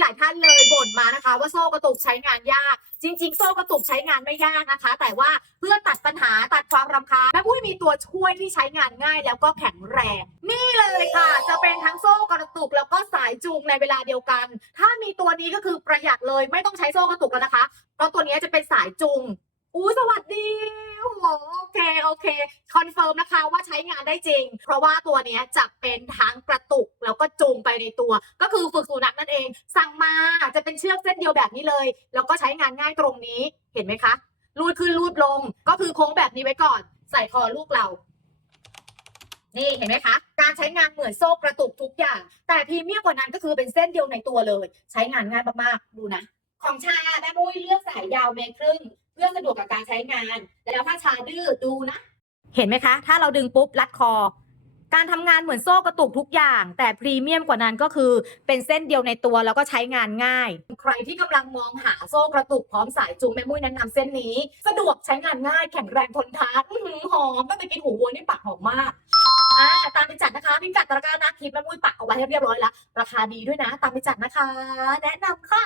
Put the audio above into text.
หลายท่านเลยบ่นมานะคะ ว่าโซ่กระตุกใช้งานยาก จริง ๆ โซ่กระตุกใช้งานไม่ยากนะคะ แต่ว่าเพื่อตัดปัญหาตัดความรำคาญแม่ปุ้ยมีตัวช่วยที่ใช้งานง่ายแล้วก็แข็งแรง นี่เลยค่ะ จะเป็นทั้งโซ่กระตุกแล้วก็สายจูงในเวลาเดียวกัน ถ้ามีตัวนี้ก็คือประหยัดเลยไม่ต้องใช้โซ่กระตุกแล้วนะคะเพราะตัวนี้จะเป็นสายจูงอู้สวัส โอเคคอนเฟิร์มนะคะว่าใช้งานได้จริง เพราะว่าตัวนี้จะเป็นทั้งกระตุกแล้วก็จูงไปในตัว ก็คือฝึกสุนัขนั่นเอง สั่งมาจะเป็นเชือกเส้นเดียวแบบนี้เลย แล้วก็ใช้งานง่ายตรงนี้เห็นไหมคะรูดขึ้นรูดลงก็คือโค้งแบบนี้ไว้ก่อน ใส่คอลูกเรานี่เห็นไหมคะ การใช้งานเหมือนโซ่กระตุกทุกอย่าง แต่พรีเมียมกว่านั้นก็คือเป็นเส้นเดียวในตัวเลย ใช้งานง่ายมากๆ ดูนะ ของชาแม่ปุ้ยเลือกสายยาวเมตรครึ่ง เพื่อสะดวกกับการใช้งาน แล้วถ้าชาดื้อดูนะ เห็นไหมคะ ถ้าเราดึงปุ๊บ รัดคอ การทำงานเหมือนโซ่กระตุกทุกอย่าง แต่พรีเมียมกว่านั้นก็คือเป็นเส้นเดียวในตัวแล้วก็ใช้งานง่าย ใครที่กำลังมองหาโซ่กระตุกพร้อมสายจูงแม่มุ้ยแนะนำเส้นนี้ สะดวกใช้งานง่ายแข็งแรงทนทานอื้อหือหอมตั้งแต่กินหูวัวนี่ปากหอมมากอ่าตามไปจัดนะคะพิกัดตะกร้าหน้าคลิปแม่มุ้ยปักเอาไว้ให้เรียบร้อยแล้วราคาดีด้วยนะ ตามไปจัดนะคะ แนะนำค่ะ